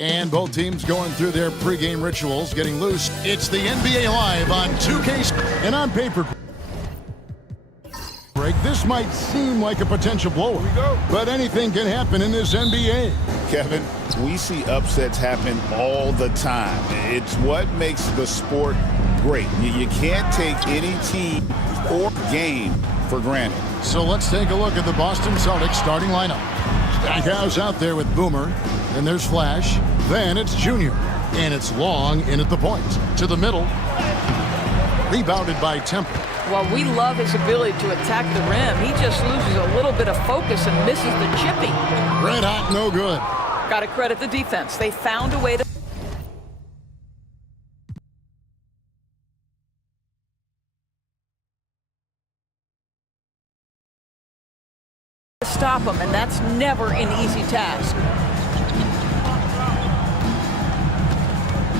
And both teams going through their pregame rituals, getting loose. It's the NBA Live on 2K and on paper. Break. This might seem like a potential blowout, but anything can happen in this NBA. Kevin, we see upsets happen all the time. It's what makes the sport great. You can't take any team or game for granted. So let's take a look at the Boston Celtics starting lineup. Stackhouse out there with Boomer. Then there's Flash. Then it's Junior. And it's Long in at the point. To the middle. Rebounded by Temple. Well, we love his ability to attack the rim. He just loses a little bit of focus and misses the chippy. Red hot, no good. Got to credit the defense. They found a way to stop him, and that's never an easy task.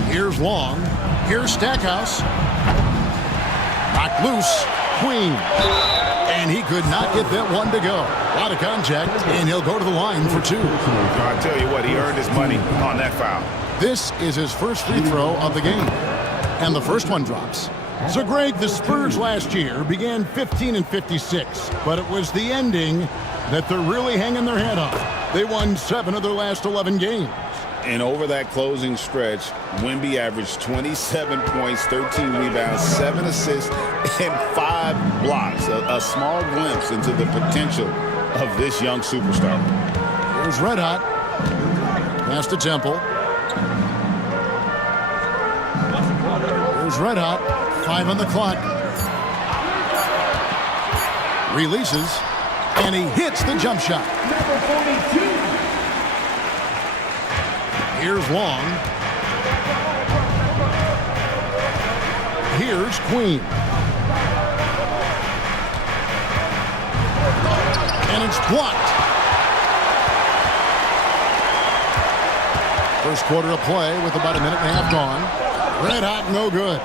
Here's Long. Here's Stackhouse. Knocked loose. Queen. And he could not get that one to go. A lot of contact, and he'll go to the line for two. I tell you what, he earned his money on that foul. This is his first free throw of the game. And the first one drops. So, Greg, the Spurs last year began 15-56, but it was the ending that they're really hanging their head on. They won 7 of their last 11 games. And over that closing stretch, Wemby averaged 27 points, 13 rebounds, 7 assists, and 5 blocks. A small glimpse into the potential of this young superstar. Here's Red Hot. Pass to Temple. Here's Red Hot. 5 on the clock. Releases. And he hits the jump shot. Number 42. Here's Long. Here's Queen. And it's blocked. First quarter of play with about a minute and a half gone. Red hot, no good.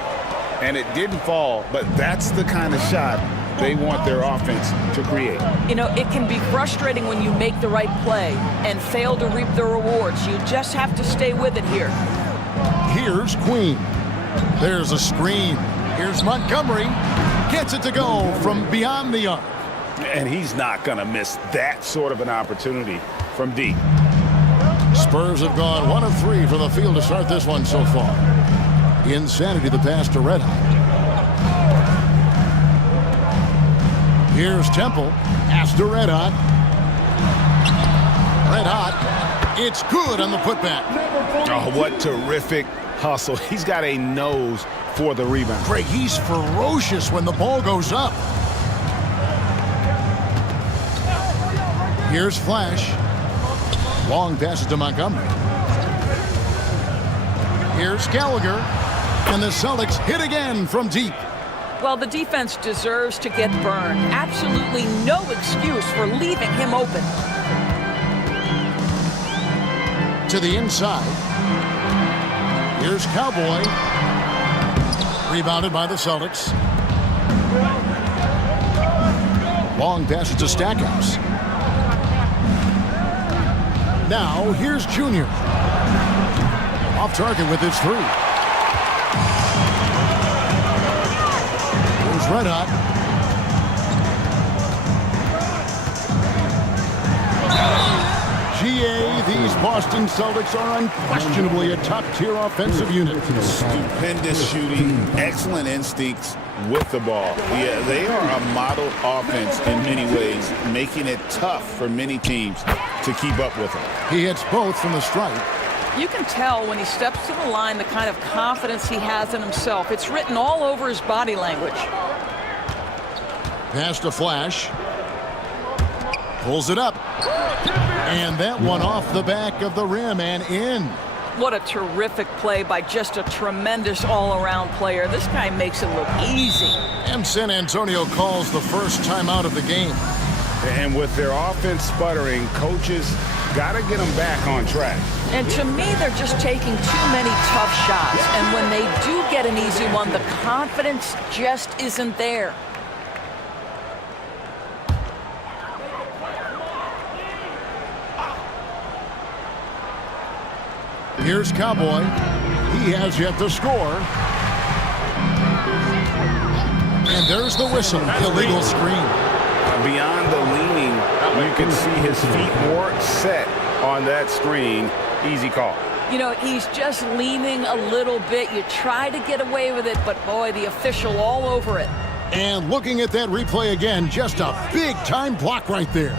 And it didn't fall, but that's the kind of shot they want their offense to create. You know, it can be frustrating when you make the right play and fail to reap the rewards. You just have to stay with it here. Here's Queen. There's a screen. Here's Montgomery. Gets it to go from beyond the arc. And he's not going to miss that sort of an opportunity from deep. Spurs have gone 1 of 3 from the field to start this one so far. Insanity the pass to Red Hot. Here's Temple. Pass to Red Hot. Red Hot. It's good on the putback. Oh, what terrific hustle. He's got a nose for the rebound. Craig, he's ferocious when the ball goes up. Here's Flash. Long passes to Montgomery. Here's Gallagher. And the Celtics hit again from deep. Well, the defense deserves to get burned. Absolutely no excuse for leaving him open. To the inside. Here's Cowboy. Rebounded by the Celtics. Long passes to Stackhouse. Now, here's Junior. Off target with his 3. Here's Red Hot. GA, these Boston Celtics are unquestionably a top-tier offensive unit. Stupendous shooting, excellent instincts with the ball. Yeah, they are a model offense in many ways, making it tough for many teams to keep up with them. He hits both from the stripe. You can tell when he steps to the line the kind of confidence he has in himself. It's written all over his body language. Pass to Flash. Pulls it up. And that one off the back of the rim and in. What a terrific play by just a tremendous all-around player. This guy makes it look easy. And San Antonio calls the first timeout of the game. And with their offense sputtering, coaches got to get them back on track. And to me, they're just taking too many tough shots. And when they do get an easy one, the confidence just isn't there. Here's Cowboy. He has yet to score. And there's the whistle. Illegal screen. Beyond the leaning, you can see his feet more set on that screen. Easy call. You know, he's just leaning a little bit. You try to get away with it, but boy, the official all over it. And looking at that replay again, just a big-time block right there.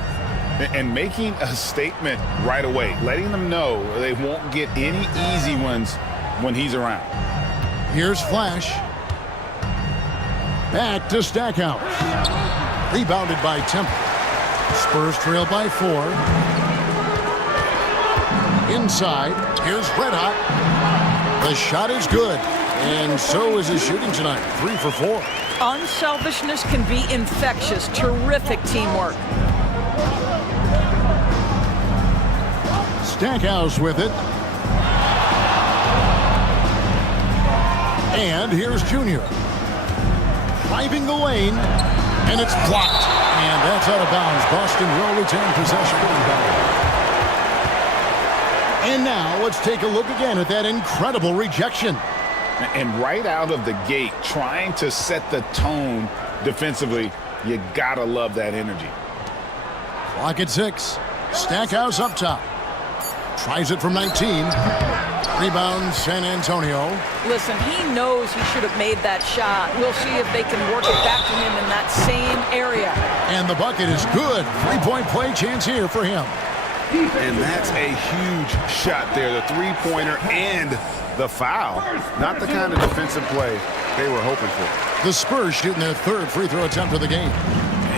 And making a statement right away, letting them know they won't get any easy ones when he's around. Here's Flash. Back to Stackhouse. Rebounded by Temple. Spurs trail by 4. Inside, here's Red Hot. The shot is good, and so is his shooting tonight. 3 for 4. Unselfishness can be infectious. Terrific teamwork. Stackhouse with it. And here's Junior. Driving the lane, and it's blocked. And that's out of bounds. Boston will retain possession. And now let's take a look again at that incredible rejection. And right out of the gate, trying to set the tone defensively, you gotta love that energy. Clock at 6. Stackhouse up top. Tries it from 19. Rebound, San Antonio. Listen, he knows he should have made that shot. We'll see if they can work it back to him in that same area. And the bucket is good. 3-point play chance here for him. And that's a huge shot there, the three-pointer and the foul. Not the kind of defensive play they were hoping for. The Spurs shooting their 3rd free throw attempt of the game.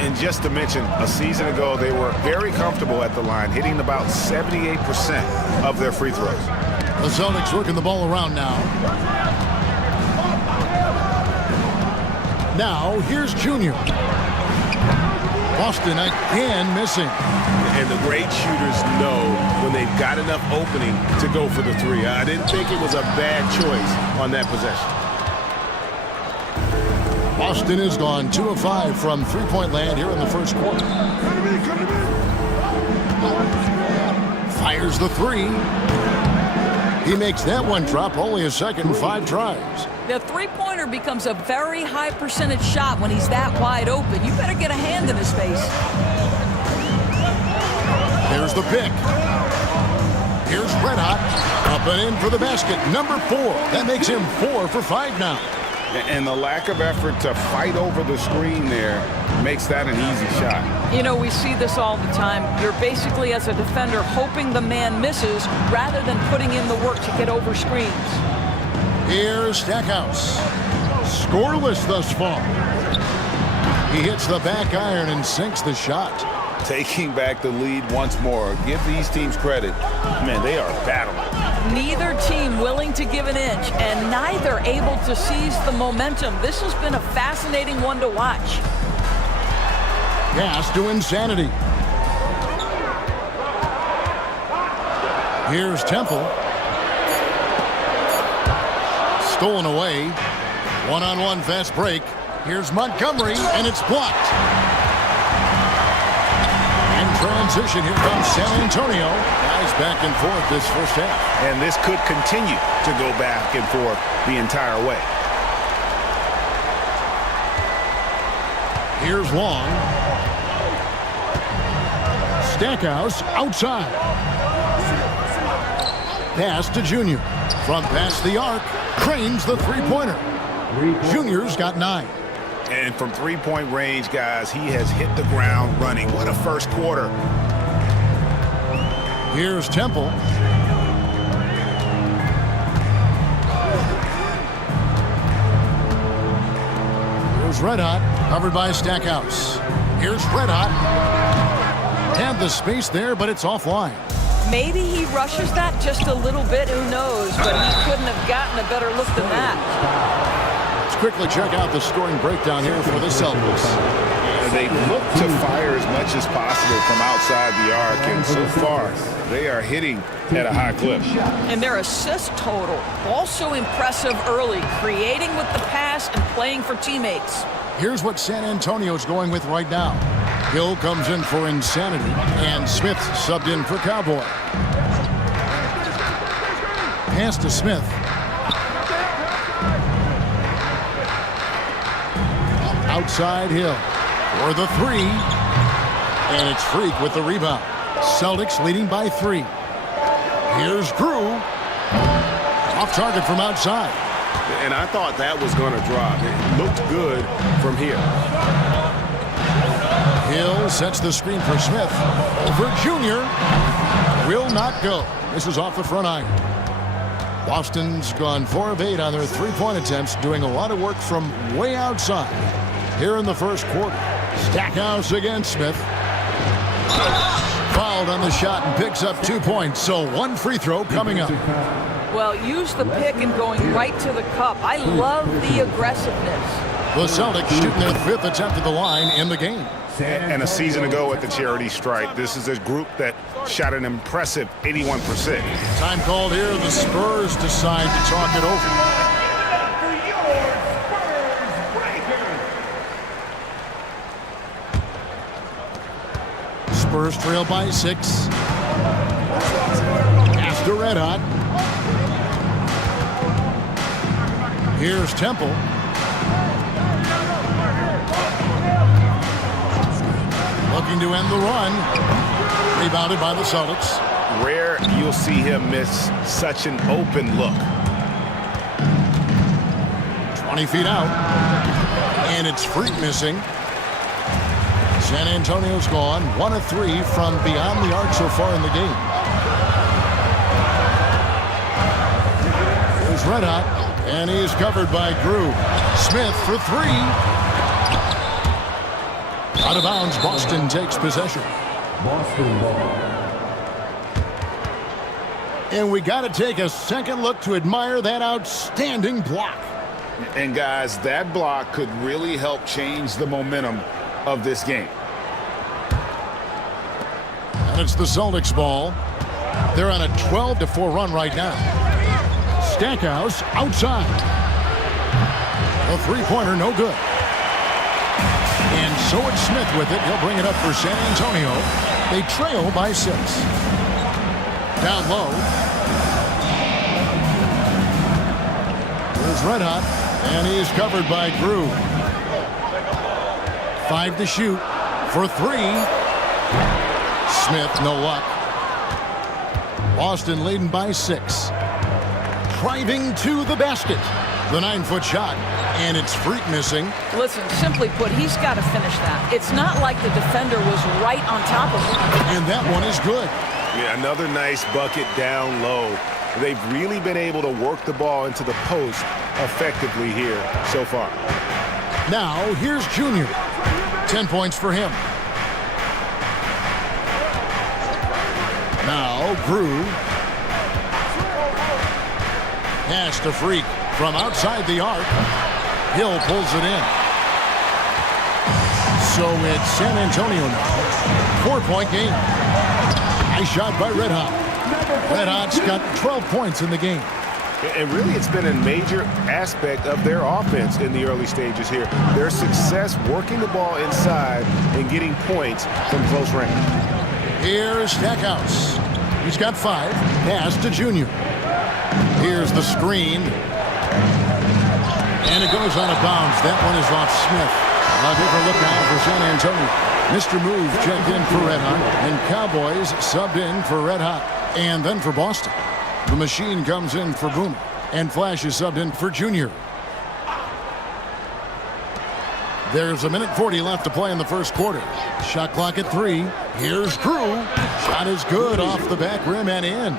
And just to mention, a season ago, they were very comfortable at the line, hitting about 78% of their free throws. The Celtics working the ball around now. Now, here's Junior. Boston again missing. And the great shooters know when they've got enough opening to go for the 3. I didn't think it was a bad choice on that possession. Boston has gone 2 of 5 from three-point land here in the first quarter. Fires the 3. He makes that one drop, only a second in 5 tries. The three-pointer becomes a very high percentage shot when he's that wide open. You better get a hand in his face. There's the pick. Here's Red Hot. Up and in for the basket. Number 4. That makes him 4 for 5 now. And the lack of effort to fight over the screen there makes that an easy shot. You know, we see this all the time. You're basically, as a defender, hoping the man misses rather than putting in the work to get over screens. Here's Stackhouse. Scoreless thus far. He hits the back iron and sinks the shot. Taking back the lead once more. Give these teams credit. Man, they are battling. Neither team willing to give an inch, and neither able to seize the momentum. This has been a fascinating one to watch. Gas to insanity. Here's Temple. Stolen away. One-on-one fast break. Here's Montgomery, and it's blocked. In transition, here comes San Antonio. Guys back and forth this first half. And this could continue to go back and forth the entire way. Here's Long. Stackhouse outside. Pass to Junior. From past the arc, cranes the three-pointer. Junior's got 9. And from three-point range, guys, he has hit the ground running. What a first quarter. Here's Temple. Here's Red Hot, covered by Stackhouse. Here's Red Hot. And the space there, but it's offline. Maybe he rushes that just a little bit, who knows, but he couldn't have gotten a better look than that. Let's quickly check out the scoring breakdown here for the Celtics. They look to fire as much as possible from outside the arc, and so far they are hitting at a high clip. And their assist total, also impressive early, creating with the pass and playing for teammates. Here's what San Antonio's going with right now. Hill comes in for Insanity, and Smith subbed in for Cowboy. Pass to Smith. Outside Hill for the three. And it's Freak with the rebound. Celtics leading by 3. Here's Drew. Off target from outside. And I thought that was going to drop. It looked good from here. Hill sets the screen for Smith. Over Junior. Will not go. This is off the front iron. Boston's gone 4 of 8 on their three-point attempts, doing a lot of work from way outside here in the first quarter. Stackhouse against Smith. Fouled on the shot and picks up 2 points, so 1 free throw coming up. Well, use the pick and going right to the cup. I love the aggressiveness. The Celtics shooting their 5th attempt at the line in the game. And a season ago at the charity stripe, this is a group that shot an impressive 81%. Time called here. The Spurs decide to talk it over. Spurs trail by 6. Pass to Red Hot. Here's Temple. Looking to end the run. Rebounded by the Celtics. Rare you'll see him miss such an open look. 20 feet out. And it's Freak missing. San Antonio's gone 1 of 3 from beyond the arc so far in the game. Here's Red Hot. And he's covered by Drew. Smith for 3. Out of bounds, Boston takes possession. Boston ball. And we got to take a second look to admire that outstanding block. And guys, that block could really help change the momentum of this game. And it's the Celtics ball. They're on a 12-4 run right now. Stackhouse outside. A three-pointer, no good. And so it's Smith with it. He'll bring it up for San Antonio. They trail by 6. Down low. Here's Red Hot. And he's covered by Drew. 5 to shoot for 3. Smith, no luck. Boston leading by 6. Driving to the basket. The 9-foot shot. And it's Freak missing. Listen, simply put, he's got to finish that. It's not like the defender was right on top of him. And that one is good. Yeah, another nice bucket down low. They've really been able to work the ball into the post effectively here so far. Now, here's Junior. 10 points for him. Now, Drew. Pass to Freak from outside the arc. Hill pulls it in. So it's San Antonio now. 4-point game. Nice shot by Red Hot. Red Hot's got 12 points in the game. And really, it's been a major aspect of their offense in the early stages here. Their success working the ball inside and getting points from close range. Here's Stackhouse. He's got 5. Pass to Junior. Here's the screen. And it goes out of bounds. That one is off Smith. A different look now for San Antonio. Mr. Move checked in for Red Hot. And Cowboys subbed in for Red Hot. And then for Boston. The Machine comes in for Boomer. And Flash is subbed in for Junior. There's 1:40 left to play in the first quarter. Shot clock at 3. Here's Drew. Shot is good off the back rim and in.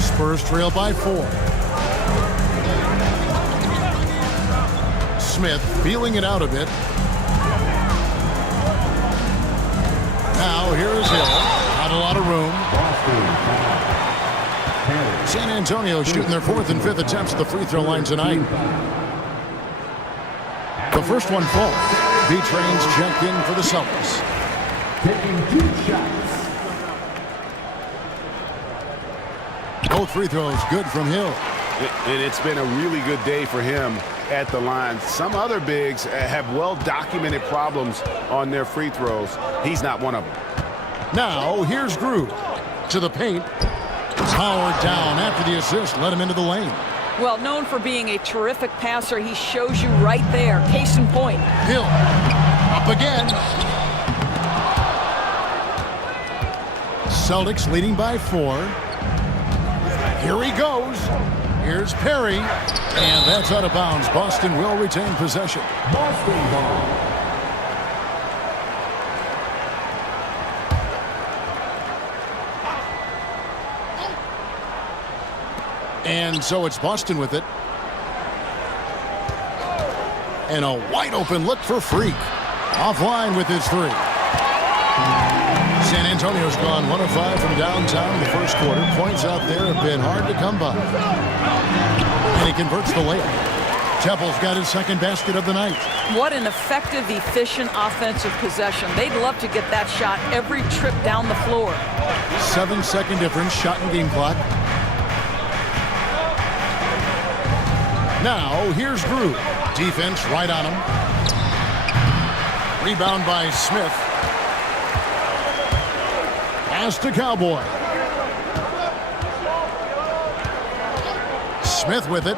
Spurs trail by 4. Smith feeling it out a bit. Now here is Hill. Out Not a lot of room. San Antonio shooting their 4th and 5th attempts at the free throw line tonight. The first one full. B-Trains check in for the Celtics. Taking 2 shots. Both free throws good from Hill. And it's been a really good day for him at the line. Some other bigs have well-documented problems on their free throws. He's not one of them. Now, here's Drew. To the paint. Powered down after the assist. Let him into the lane. Well, known for being a terrific passer, he shows you right there. Case in point. Hill. Up again. Celtics leading by 4. Here he goes. Here's Perry. And that's out of bounds. Boston will retain possession. Boston ball. And so it's Boston with it. And a wide open look for Freak. Offline with his 3. San Antonio's gone 1 of 5 from downtown in the first quarter. Points out there have been hard to come by. And he converts the layup. Temple's got his second basket of the night. What an effective, efficient offensive possession. They'd love to get that shot every trip down the floor. 7-second difference, shot and game clock. Now, here's Drew. Defense right on him. Rebound by Smith. Pass to Cowboy. Smith with it.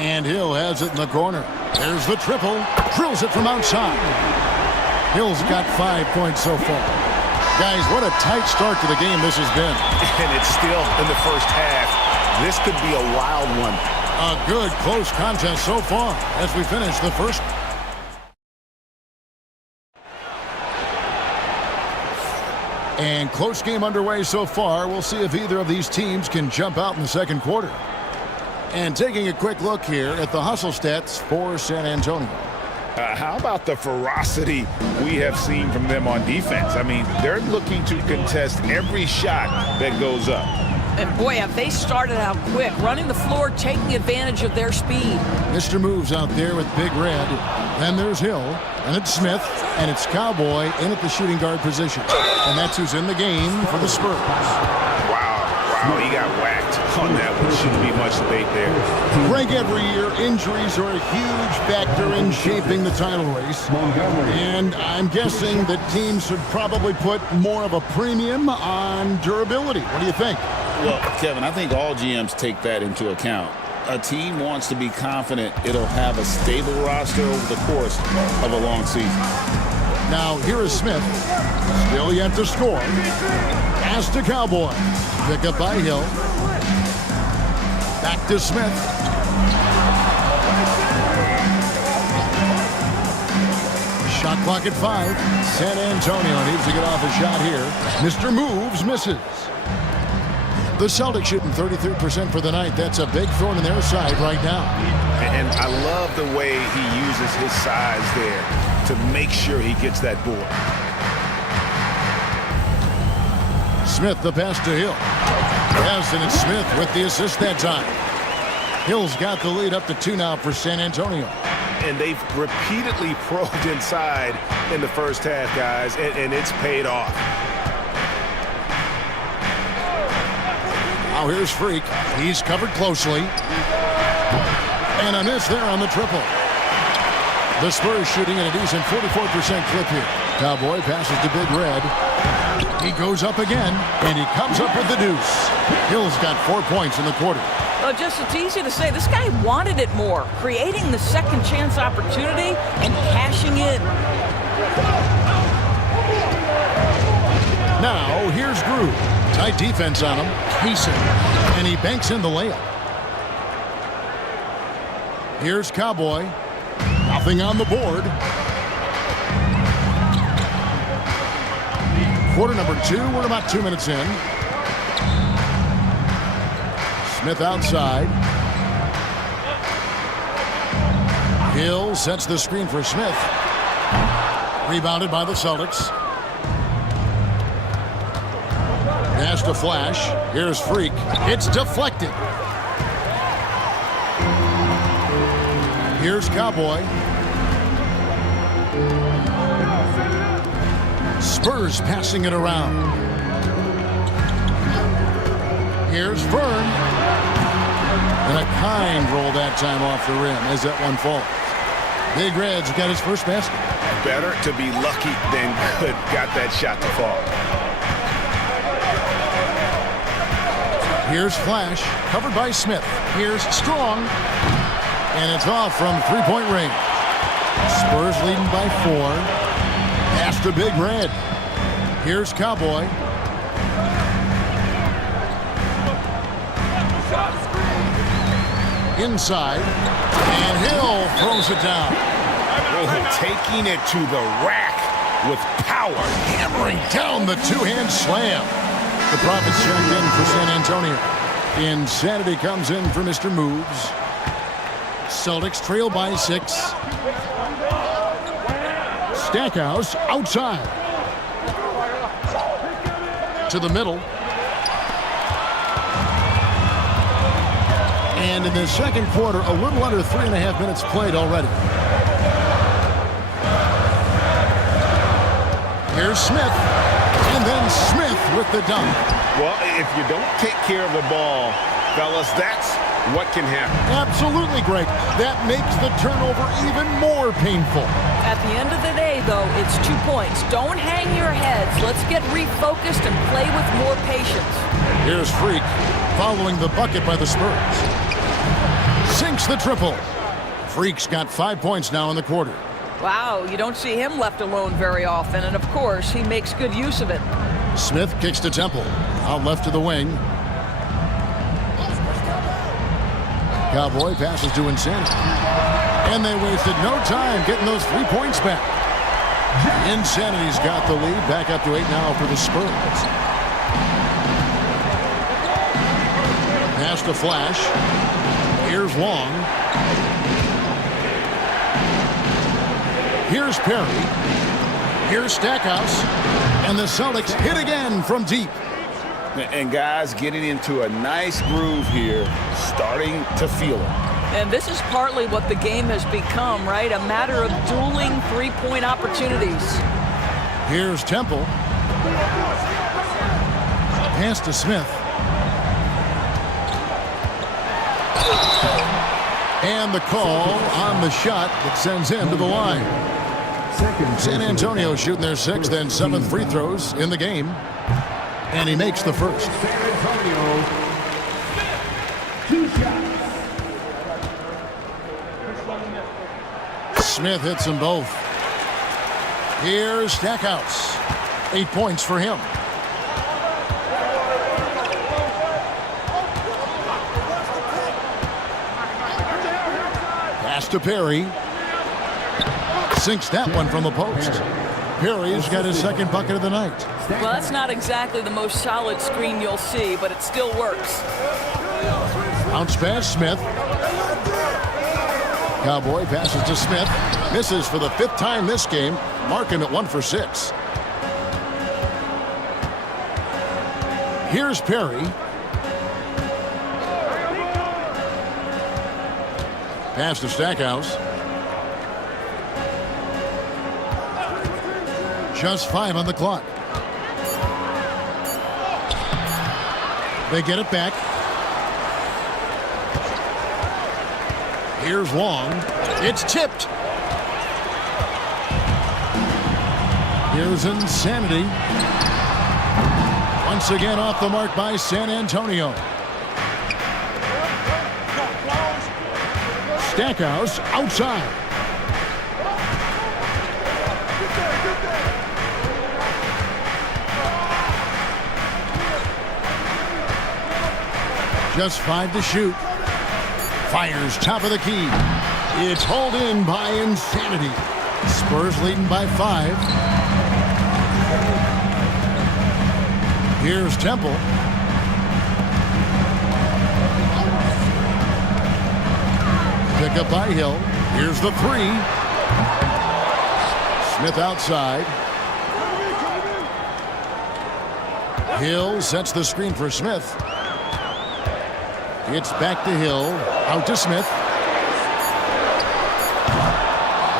And Hill has it in the corner. There's the triple. Drills it from outside. Hill's got 5 points so far. Guys, what a tight start to the game this has been. And it's still in the first half. This could be a wild one. A good close contest so far as we finish the first. And close game underway so far. We'll see if either of these teams can jump out in the second quarter. And taking a quick look here at the hustle stats for San Antonio. How about the ferocity we have seen from them on defense? I mean, they're looking to contest every shot that goes up. And boy, have they started out quick, running the floor, taking advantage of their speed. Mr. Moves out there with Big Red. Then there's Hill, and it's Smith, and it's Cowboy in at the shooting guard position. And that's who's in the game for the Spurs. Wow, he got whacked on that one. Shouldn't be much debate there. Greg, every year, injuries are a huge factor in shaping the title race. And I'm guessing that teams should probably put more of a premium on durability. What do you think? Well, Kevin, I think all GMs take that into account. A team wants to be confident it'll have a stable roster over the course of a long season. Now, here is Smith. Still yet to score. Pass to Cowboy. Pick up by Hill. Back to Smith. Shot clock at 5. San Antonio needs to get off a shot here. Mr. Moves misses. The Celtics shooting 33% for the night. That's a big thorn in their side right now. And I love the way he uses his size there to make sure he gets that board. Smith the pass to Hill. Yes, and it's Smith with the assist that time. Hill's got the lead up to 2 now for San Antonio. And they've repeatedly probed inside in the first half, guys, and it's paid off. Now here's Freak. He's covered closely. And a miss there on the triple. The Spurs shooting at a decent 44% clip here. Cowboy passes to Big Red. He goes up again, and he comes up with the deuce. Hill's got 4 points in the quarter. Well, it's easy to say. This guy wanted it more, creating the second chance opportunity and cashing in. Now, here's Drew. Tight defense on him. Pacing. And he banks in the layup. Here's Cowboy. Nothing on the board. Quarter number 2. We're about 2 minutes in. Smith outside. Hill sets the screen for Smith. Rebounded by the Celtics. Pass to Flash. Here's Freak. It's deflected. Here's Cowboy. Spurs passing it around. Here's Vern. And a kind roll that time off the rim as that one falls. Big Red's got his first basket. Better to be lucky than good. Got that shot to fall. Here's Flash, covered by Smith. Here's Strong. And it's off from three-point range. Spurs leading by 4. Pass to Big Red. Here's Cowboy. Inside. And Hill throws it down. Oh, taking it to the rack with power. Hammering down the two-hand slam. The Profits checked in for San Antonio. Insanity comes in for Mr. Moves. Celtics trail by 6. Stackhouse outside. To the middle. And in the second quarter, a little under 3.5 minutes played already. Here's Smith. And then Smith with the dunk. Well, if you don't take care of the ball, fellas, that's what can happen. Absolutely, Greg. That makes the turnover even more painful. At the end of the day, though, it's 2 points. Don't hang your heads. Let's get refocused and play with more patience. Here's Freak following the bucket by the Spurs. Sinks the triple. Freak's got 5 points now in the quarter. Wow, you don't see him left alone very often, and of course, he makes good use of it. Smith kicks to Temple. Out left to the wing. Cowboy passes to Insanity. And they wasted no time getting those 3 points back. Insanity's got the lead. Back up to 8 now for the Spurs. Pass to Flash. Here's Long. Here's Perry. Here's Stackhouse. And the Celtics hit again from deep. And guys getting into a nice groove here, starting to feel it. And this is partly what the game has become, right? A matter of dueling three-point opportunities. Here's Temple. Pass to Smith. And the call on the shot that sends him to the line. San Antonio shooting their 6th and 7th free throws in the game. And he makes the first. San Antonio, 2 shots. Smith hits them both. Here's Stackhouse. 8 points for him. Pass to Perry. Sinks that one from the post. Perry's got his second bucket of the night. Well, that's not exactly the most solid screen you'll see, but it still works. Bounce pass, Smith. Cowboy passes to Smith. Misses for the 5th time this game. Marking at 1 for 6. Here's Perry. Pass to Stackhouse. Just 5 on the clock. They get it back. Here's Long. It's tipped. Here's Insanity. Once again off the mark by San Antonio. Stackhouse outside. Just 5 to shoot. Fires top of the key. It's hauled in by Insanity. Spurs leading by 5. Here's Temple. Pick up by Hill. Here's the 3. Smith outside. Hill sets the screen for Smith. It's back to Hill. Out to Smith.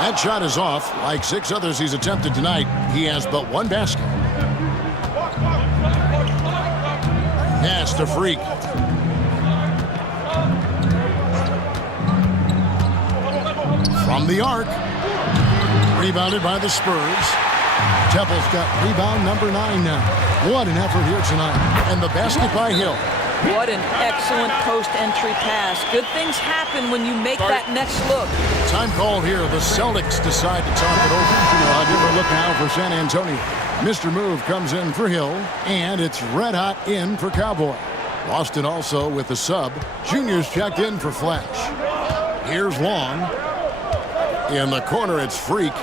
That shot is off. Like 6 others he's attempted tonight, he has but 1 basket. Pass to Freak. From the arc. Rebounded by the Spurs. Temple's got rebound number 9 now. What an effort here tonight. And the basket by Hill. What an excellent post-entry pass. Good things happen when you make that next look. Time call here. The Celtics decide to talk it over. A different look now for San Antonio. Mr. Move comes in for Hill, and it's red hot in for Cowboy. Boston also with the sub. Junior's checked in for Flash. Here's Long. In the corner, it's Freak.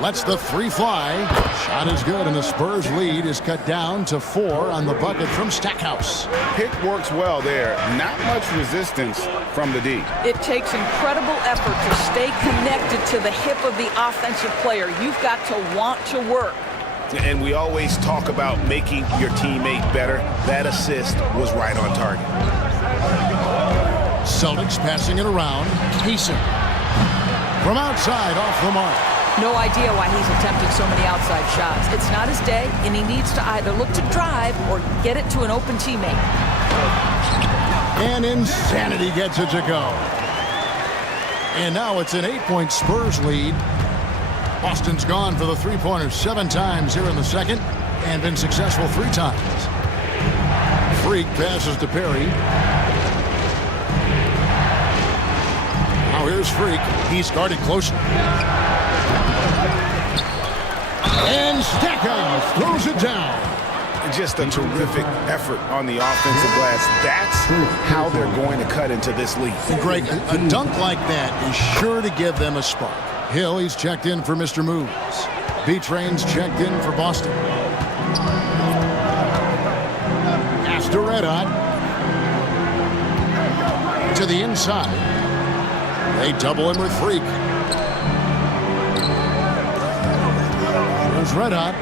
Lets the 3 fly. Shot is good, and the Spurs lead is cut down to 4 on the bucket from Stackhouse. Pick works well there. Not much resistance from the D. It takes incredible effort to stay connected to the hip of the offensive player. You've got to want to work. And we always talk about making your teammate better. That assist was right on target. Celtics passing it around. Casey. From outside, off the mark. No idea why he's attempting so many outside shots. It's not his day, and he needs to either look to drive or get it to an open teammate. And Insanity gets it to go. And now it's an 8-point Spurs lead. Boston's gone for the 3-pointers 7 times here in the second and been successful 3 times. Freak passes to Perry. Now here's Freak. He's guarded closely. And Stackhouse throws it down. Just a terrific effort on the offensive glass. That's how they're going to cut into this lead. Greg, a dunk like that is sure to give them a spark. Hill, he's checked in for Mr. Moves. B-Train's checked in for Boston. Pass to Red Hot. To the inside. They double him with Freak. Here's Red Hot.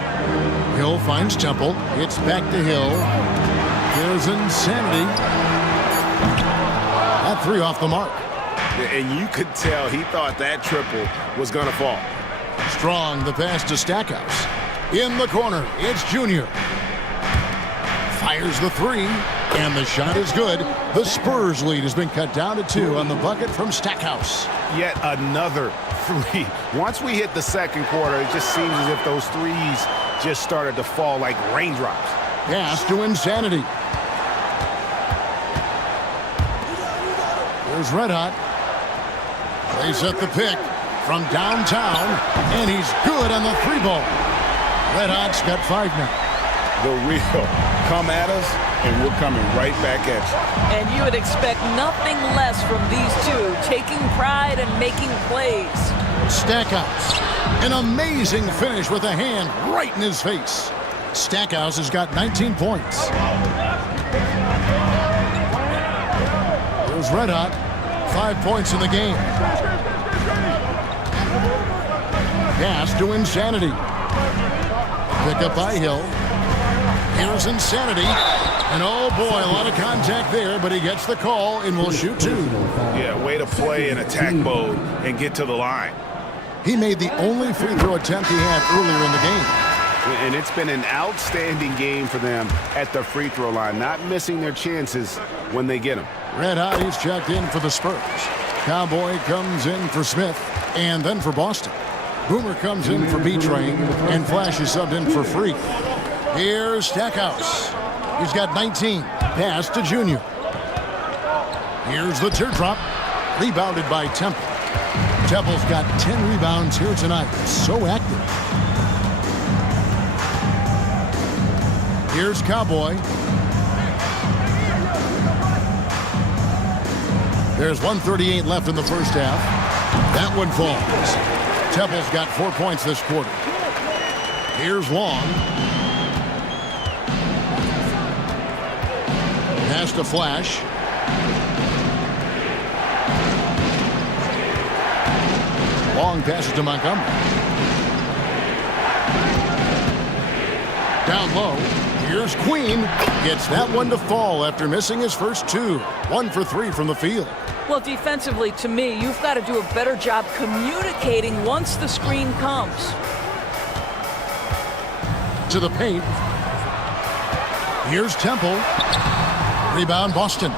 Hill finds Temple. It's back to Hill. Here's Insanity. That 3 off the mark. And you could tell he thought that triple was going to fall. Strong, the pass to Stackhouse. In the corner, it's Junior. Fires the 3, and the shot is good. The Spurs lead has been cut down to 2 on the bucket from Stackhouse. Yet another 3. Once we hit the second quarter, it just seems as if those 3s just started to fall like raindrops. Pass to Insanity. Here's Red Hot. They set the pick from downtown, and he's good on the 3 ball. Red Hot's got 5 now. The real come at us, and we're coming right back at you. And you would expect nothing less from these two, taking pride and making plays. Stackhouse. An amazing finish with a hand right in his face. Stackhouse has got 19 points. Here's Red Hot. 5 points in the game. Pass to Insanity. Pick up by Hill. Here's Insanity. And oh boy, a lot of contact there, but he gets the call and will shoot 2. Yeah, way to play in attack mode and get to the line. He made the only free throw attempt he had earlier in the game. And it's been an outstanding game for them at the free throw line, not missing their chances when they get them. Red Hot, he's checked in for the Spurs. Cowboy comes in for Smith and then for Boston. Boomer comes in for B-Train and Flash is subbed in for Freak. Here's Stackhouse. He's got 19. Pass to Junior. Here's the teardrop. Rebounded by Temple. Temple's got 10 rebounds here tonight. So active. Here's Cowboy. There's 1:38 left in the first half. That one falls. Temple's got 4 points this quarter. Here's Long. Pass to Flash. Long passes to Montgomery. Down low. Here's Queen. Gets that one to fall after missing his first two. 1 for 3 from the field. Well, defensively, to me, you've got to do a better job communicating once the screen comes. To the paint. Here's Temple. Rebound, Boston.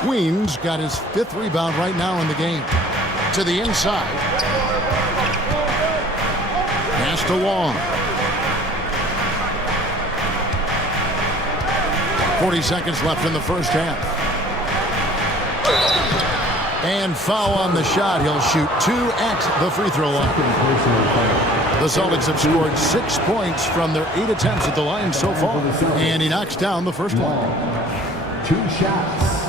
Queen's got his 5th rebound right now in the game. To the inside. Pass to Long. 40 seconds left in the first half. And foul on the shot. He'll shoot 2 at the free throw line. The Celtics have scored 6 points from their 8 attempts at the line so far. And he knocks down the first one. 2 shots.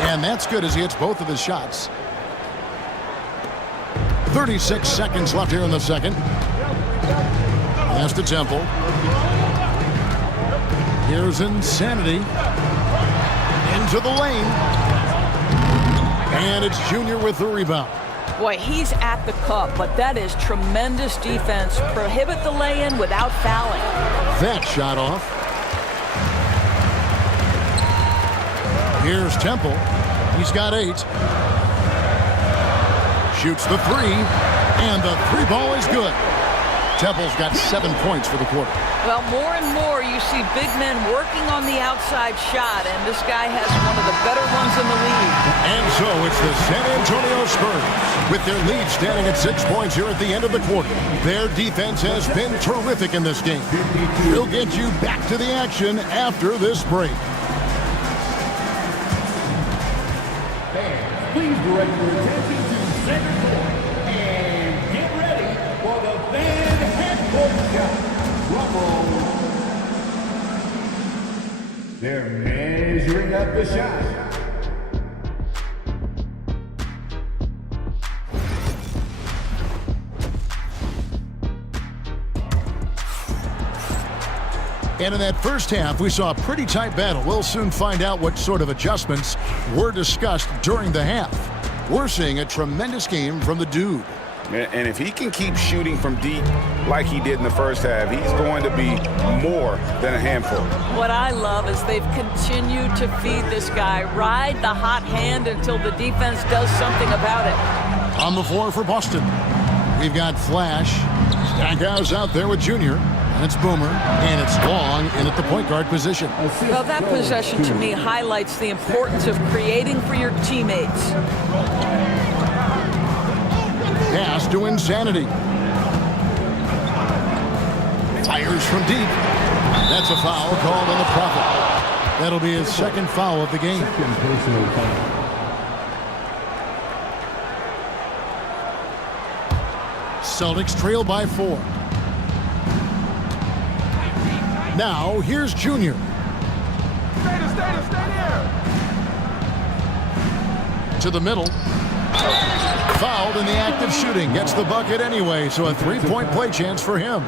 And that's good as he hits both of his shots. 36 seconds left here in the second. Pass to Temple. Here's Insanity. Into the lane. And it's Junior with the rebound. Boy, he's at the cup, but that is tremendous defense. Prohibit the lay-in without fouling. That shot off. Here's Temple. He's got 8. Shoots the 3. And the 3 ball is good. Temple's got 7 points for the quarter. Well, more and more you see big men working on the outside shot, and this guy has one of the better ones in the league. And so it's the San Antonio Spurs with their lead standing at 6 points here at the end of the quarter. Their defense has been terrific in this game. We'll get you back to the action after this break. Fans, please direct your attention to center court and get ready for the Van Half-Court shot. Rumble. They're measuring up the shot. And in that first half, we saw a pretty tight battle. We'll soon find out what sort of adjustments were discussed during the half. We're seeing a tremendous game from the dude. And if he can keep shooting from deep like he did in the first half, he's going to be more than a handful. What I love is they've continued to feed this guy. Ride the hot hand until the defense does something about it. On the floor for Boston, we've got Flash. Stackhouse out there with Junior. And it's Boomer. And it's Long in at the point guard position. Well, that possession to me highlights the importance of creating for your teammates. Pass to Insanity. Fires from deep. That's a foul called on the Prophet. That'll be his second foul of the game. Second personal foul. Celtics trail by 4. Now, here's Junior. Stay there. To the middle. Fouled in the act of shooting. Gets the bucket anyway, so a 3-point play chance for him.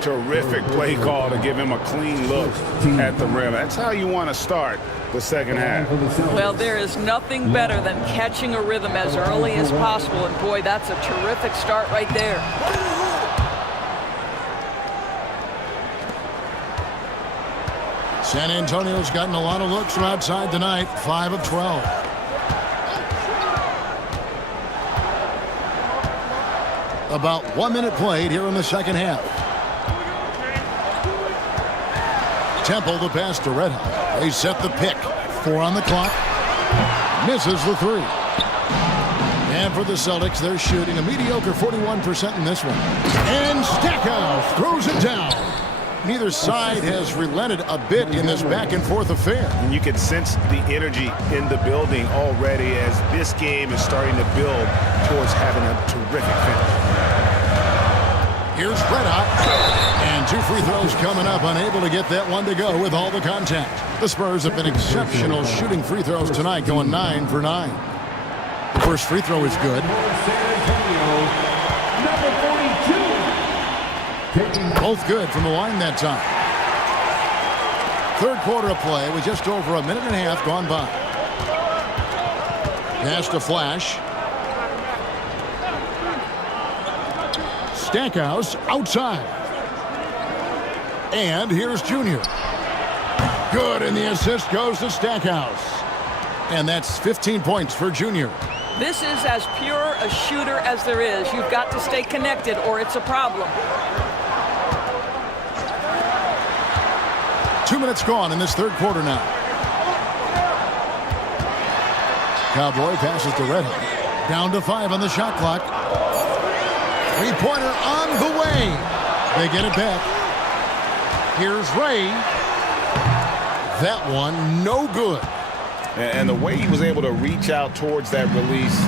Terrific play call to give him a clean look at the rim. That's how you want to start the second half. Well, there is nothing better than catching a rhythm as early as possible, and boy, that's a terrific start right there. San Antonio's gotten a lot of looks from outside tonight. 5 of 12. About 1 minute played here in the second half. Temple the pass to Red Hot. They set the pick. 4 on the clock. Misses the 3. And for the Celtics, they're shooting a mediocre 41% in this one. And Stackhouse throws it down. Neither side has relented a bit in this back-and-forth affair. And you can sense the energy in the building already as this game is starting to build towards having a terrific finish. Here's Red Hot. And 2 free throws coming up, unable to get that one to go with all the contact. The Spurs have been exceptional shooting free throws tonight, going 9 for 9. The first free throw is good. Both good from the line that time. Third quarter of play with just over a minute and a half gone by. Pass to Flash. Stackhouse outside. And here's Junior. Good, and the assist goes to Stackhouse. And that's 15 points for Junior. This is as pure a shooter as there is. You've got to stay connected or it's a problem. 2 minutes gone in this third quarter now. Cowboy passes to Red Hot. Down to 5 on the shot clock. Three-pointer on the way. They get it back. Here's Ray. That one no good. And the way he was able to reach out towards that release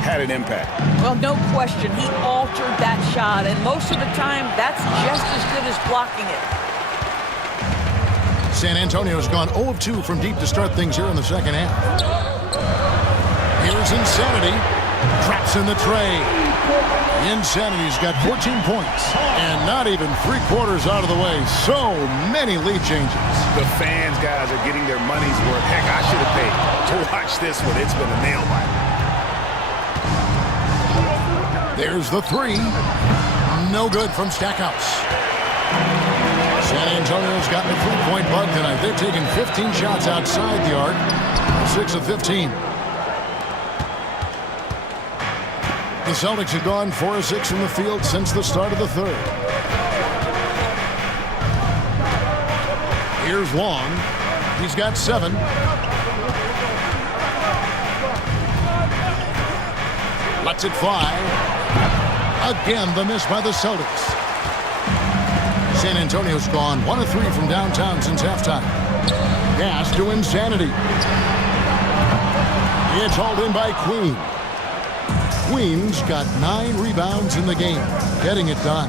had an impact. Well, no question. He altered that shot, and most of the time, that's just as good as blocking it. San Antonio's gone 0 of 2 from deep to start things here in the second half. Here's Insanity. Traps in the tray. Insanity's got 14 points, and not even 3/4 out of the way. So many lead changes. The fans, guys, are getting their money's worth. Heck, I should have paid to watch this one. It's been a nail biter. There's the three. No good from Stackhouse. San Antonio's gotten a 3-point bug tonight. They're taking 15 shots outside the arc. 6 of 15. The Celtics have gone 4 of 6 from the field since the start of the third. Here's Long. He's got 7. Lets it fly. Again, the miss by the Celtics. San Antonio's gone 1 of 3 from downtown since halftime. Pass to Insanity. It's hauled in by Queen. Queen's got 9 rebounds in the game, getting it done.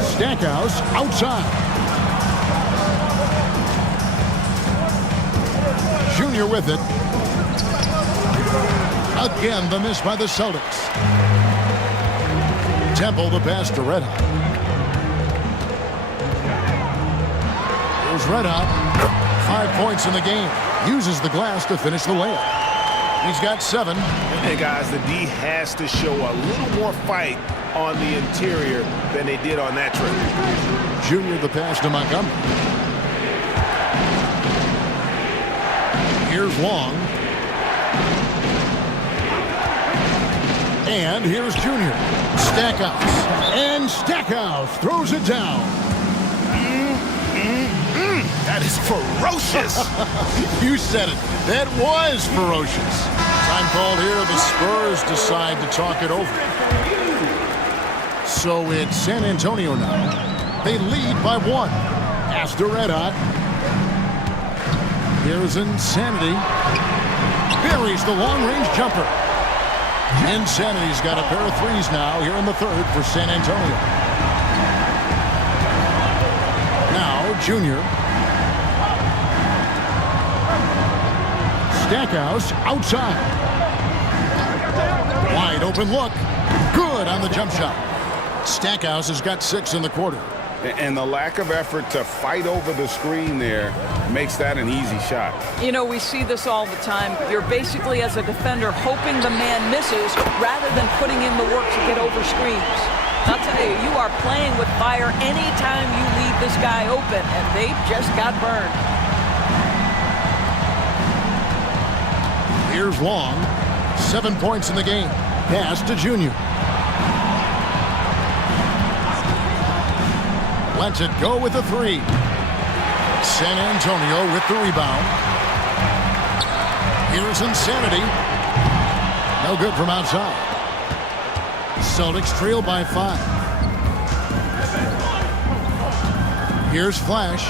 Stackhouse outside. Junior with it. Again, the miss by the Celtics. Temple the pass to Red Hot. Here's Red Hot. 5 points in the game. Uses the glass to finish the layup. He's got 7. And guys, the D has to show a little more fight on the interior than they did on that trip. Junior the pass to Montgomery. Here's Long. And here's Junior. Stackhouse. And Stackhouse throws it down. That is ferocious. You said it. That was ferocious. Time called here. The Spurs decide to talk it over. So it's San Antonio now. They lead by 1. Pass to Red Hot. Here's Insanity. Buries the long-range jumper. Insanity's got a pair of threes now here in the third for San Antonio. Now Junior. Stackhouse outside. Wide open look. Good on the jump shot. Stackhouse has got 6 in the quarter. And the lack of effort to fight over the screen there makes that an easy shot. You know, we see this all the time. You're basically, as a defender, hoping the man misses rather than putting in the work to get over screens. I'll tell you, you are playing with fire anytime you leave this guy open, and they just got burned. Here's Long. 7 points in the game. Pass to Junior. Lets it go with the 3. San Antonio with the rebound. Here's Insanity. No good from outside. Celtics trail by 5. Here's Flash.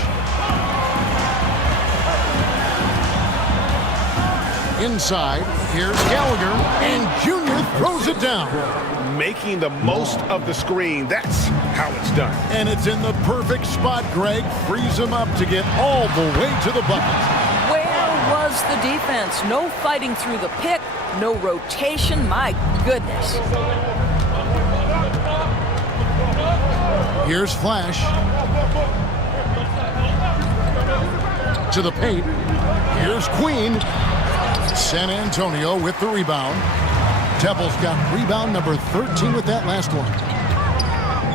Inside, here's Gallagher, and Junior throws it down. Making the most of the screen, that's how it's done. And it's in the perfect spot, Greg. Frees him up to get all the way to the bucket. Where was the defense? No fighting through the pick, no rotation. My goodness. Here's Flash. To the paint. Here's Queen. San Antonio with the rebound. Temple's got rebound number 13 with that last one.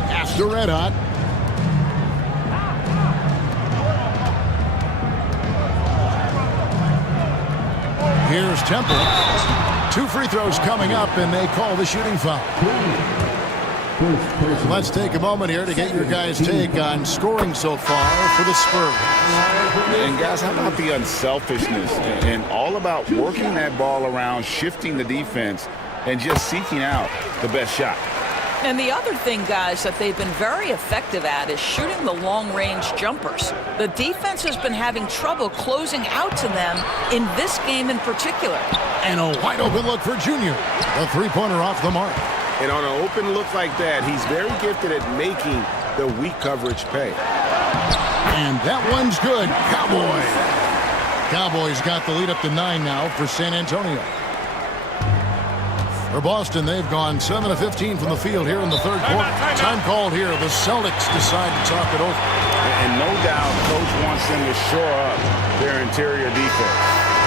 Pass pitch to Red Hot. Here's Temple. 2 free throws coming up, and they call the shooting foul. Let's take a moment here to get your guys' take on scoring so far for the Spurs. And guys, how about the unselfishness and all about working that ball around, shifting the defense, and just seeking out the best shot. And the other thing, guys, that they've been very effective at is shooting the long-range jumpers. The defense has been having trouble closing out to them in this game in particular. And a wide-open look for Junior. The three-pointer off the mark. And on an open look like that, he's very gifted at making the weak coverage pay. And that one's good. Cowboys got the lead up to 9 now for San Antonio. For Boston, they've gone 7 of 15 from the field here in the third quarter. Time called here. The Celtics decide to talk it over. And no doubt, Coach wants them to shore up their interior defense.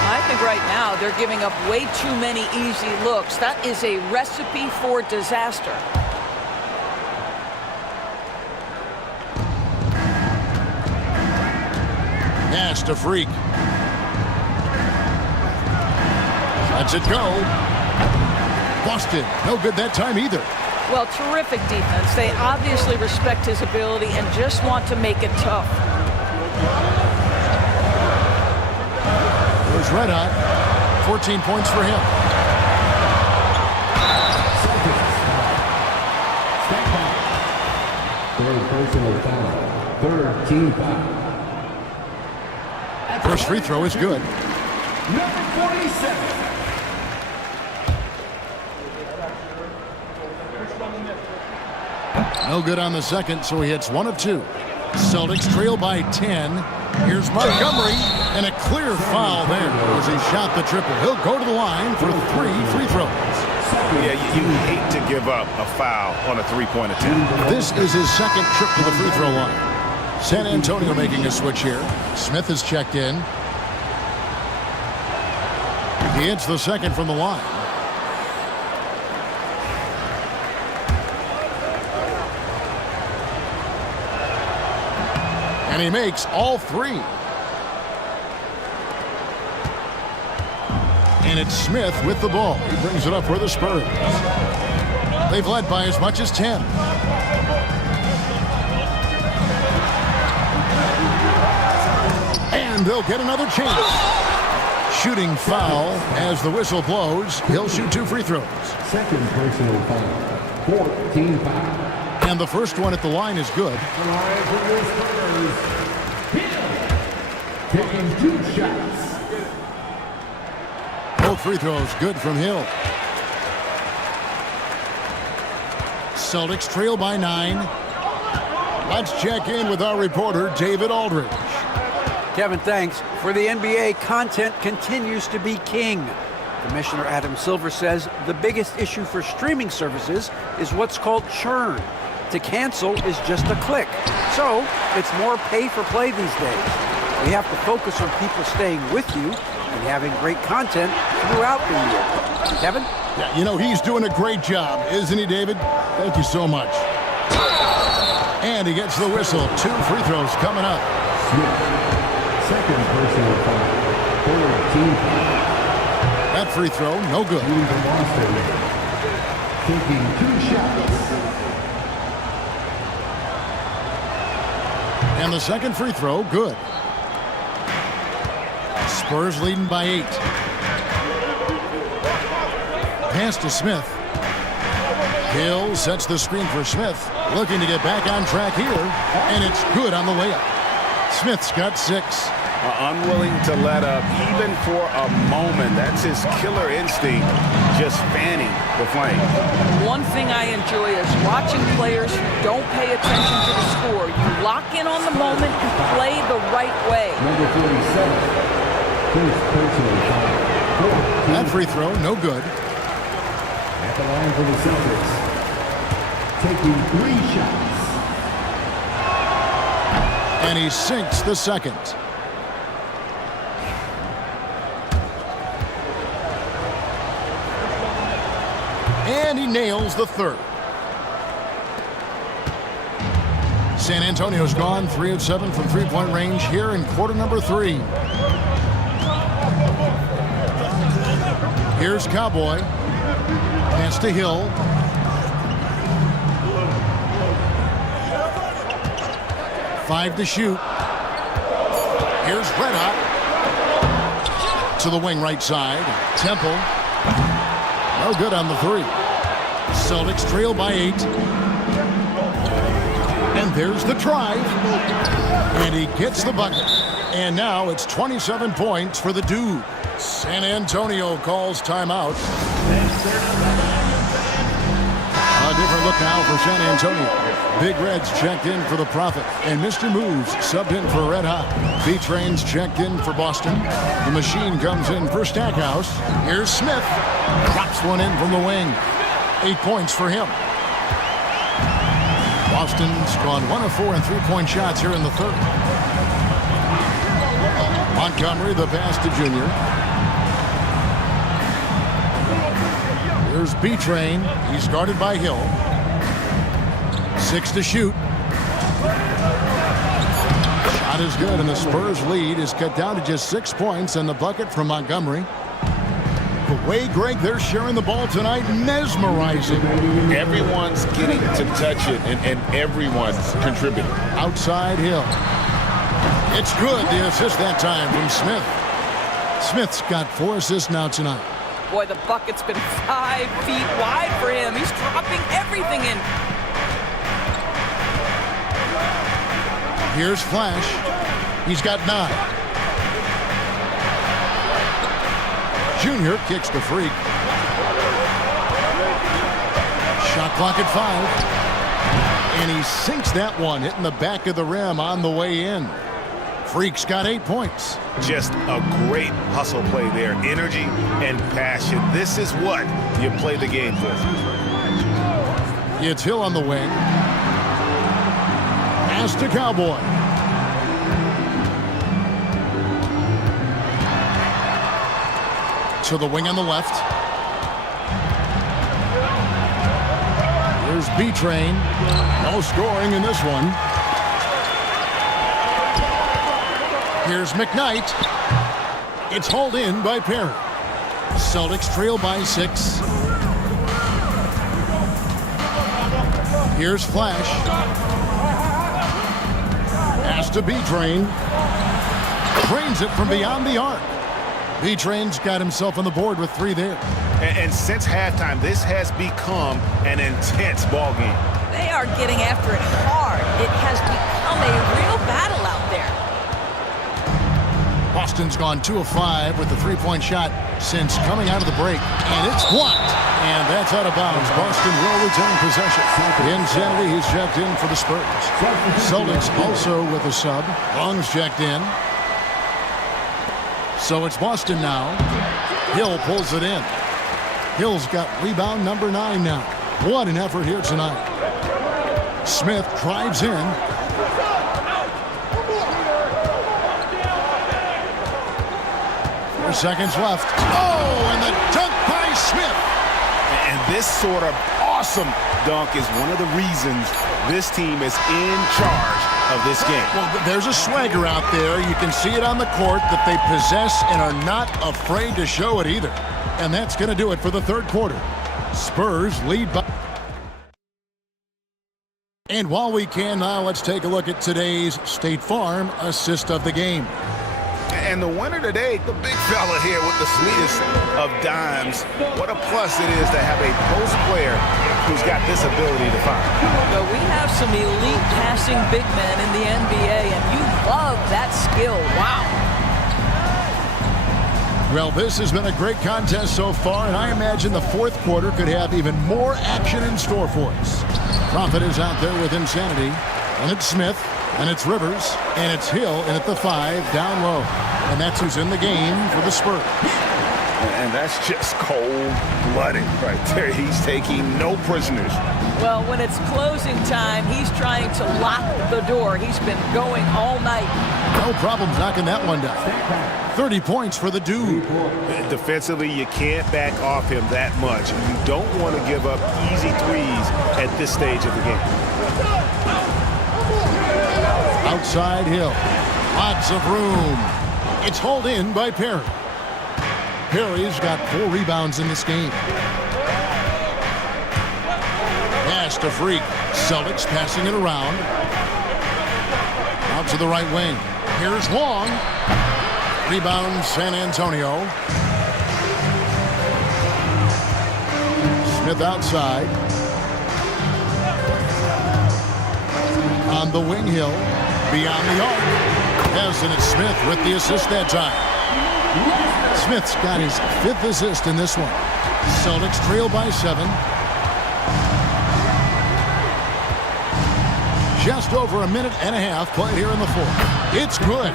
I think right now they're giving up way too many easy looks. That is a recipe for disaster. Pass to Freak. Lets it go. Busted. No good that time either. Well, terrific defense. They obviously respect his ability and just want to make it tough. There's Red Hot. 14 points for him. Third personal foul. Third team foul. First free throw is good. Number 47. No good on the second, so he hits 1 of 2. Celtics trail by 10. Here's Montgomery, and a clear foul there as he shot the triple. He'll go to the line for 3 free throws. Yeah, you hate to give up a foul on a three-point attempt. This is his second trip to the free throw line. San Antonio making a switch here. Smith is checked in. He hits the second from the line. And he makes all 3. And it's Smith with the ball. He brings it up for the Spurs. They've led by as much as 10. And they'll get another chance. Shooting foul as the whistle blows. He'll shoot 2 free throws. Second personal foul. 14 foul. And the first one at the line is good. Taking 2 shots. Both free throws good from Hill. Celtics trail by 9. Let's check in with our reporter, David Aldridge. Kevin, thanks. For the NBA, content continues to be king. Commissioner Adam Silver says the biggest issue for streaming services is what's called churn. To cancel is just a click. So it's more pay for play these days. We have to focus on people staying with you and having great content throughout the year. Kevin? Yeah, you know, he's doing a great job, isn't he, David? Thank you so much. And he gets the whistle. 2 free throws coming up. Smith. Second personal foul. 14 foul. That free throw, no good. Leading from Boston. Taking 2 shots. And the second free throw, good. Spurs leading by 8. Pass to Smith. Hill sets the screen for Smith. Looking to get back on track here. And it's good on the layup. Smith's got 6. Unwilling to let up even for a moment. That's his killer instinct, just fanning the flame. One thing I enjoy is watching players who don't pay attention to the score. You lock in on the moment and play the right way. Number 47. First personal foul. That free throw, no good. At the line for the Celtics. Taking 3 shots. And he sinks the second. And he nails the third. San Antonio's gone 3 of 7 from three-point range here in quarter number 3. Here's Cowboy. Pass to Hill. Five to shoot. Here's Red Hot. To the wing right side. Temple. No good on the 3. Celtics trail by 8. And there's the drive. And he gets the bucket. And now it's 27 points for the dude. San Antonio calls timeout. A different look now for San Antonio. Big Red's checked in for the Prophet. And Mr. Moves subbed in for Red Hot. B-Train's checked in for Boston. The Machine comes in for Stackhouse. Here's Smith. Drops one in from the wing. 8 points for him. Boston's gone 1 of 4 in three-point shots here in the third. Montgomery, the pass to Junior. Here's B-Train. He's guarded by Hill. 6 to shoot. Shot is good, and the Spurs lead is cut down to just 6 points, and the bucket from Montgomery. The way, Greg, they're sharing the ball tonight, mesmerizing. Everyone's getting to touch it, and everyone's contributing. Outside Hill. It's good, the assist that time from Smith. Smith's got 4 assists now tonight. Boy, the bucket's been 5 feet wide for him. He's dropping everything in. Here's Flash. He's got 9. Junior kicks the freak. Shot clock at 5. And he sinks that one, hitting the back of the rim on the way in. Freak's got 8 points. Just a great hustle play there. Energy and passion. This is what you play the game for. It's Hill on the wing. Pass to Cowboy. To the wing on the left. Here's B-Train. No scoring in this one. Here's McKnight. It's hauled in by Perry. Celtics trail by 6. Here's Flash. Pass to B-Train. Trains it from beyond the arc. B-Train's got himself on the board with 3 there. And since halftime, this has become an intense ball game. They are getting after it hard. It has become a real battle out there. Boston's gone 2 of 5 with the three-point shot since coming out of the break. And it's blocked. And that's out of bounds. Boston will retain possession. Insanity, he's checked in for the Spurs. Celtics also with a sub. Long's checked in. So it's Boston now. Hill pulls it in. Hill's got rebound number 9 now. What an effort here tonight. Smith drives in. 4 seconds left. Oh, and the dunk by Smith. And this sort of awesome dunk is one of the reasons this team is in charge of this game. Well, there's a swagger out there. You can see it on the court that they possess and are not afraid to show it either. And that's going to do it for the third quarter. Spurs lead by... And while we can now, let's take a look at today's State Farm assist of the game. And the winner today, the big fella here with the sweetest of dimes. What a plus it is to have a post player who's got this ability to find. So we have some elite passing big men in the NBA, and you love that skill. Wow. Well, this has been a great contest so far, and I imagine the fourth quarter could have even more action in store for us. Prophet is out there with Insanity, and it's Smith, and it's Rivers, and it's Hill, and at the 5, down low. And that's who's in the game for the Spurs. And that's just cold-blooded right there. He's taking no prisoners. Well, when it's closing time, he's trying to lock the door. He's been going all night. No problem knocking that one down. 30 points for the dude. Defensively, you can't back off him that much. You don't want to give up easy threes at this stage of the game. Outside Hill. Lots of room. It's hauled in by Perry. Perry's got 4 rebounds in this game. Pass to Freak. Celtics passing it around. Out to the right wing. Here's Long. Rebound San Antonio. Smith outside. On the wing, Hill. Beyond the arc. Harrison and Smith with the assist that time. Smith's got his 5th assist in this one. Celtics trail by 7. Just over a minute and a half played here in the 4th. It's good.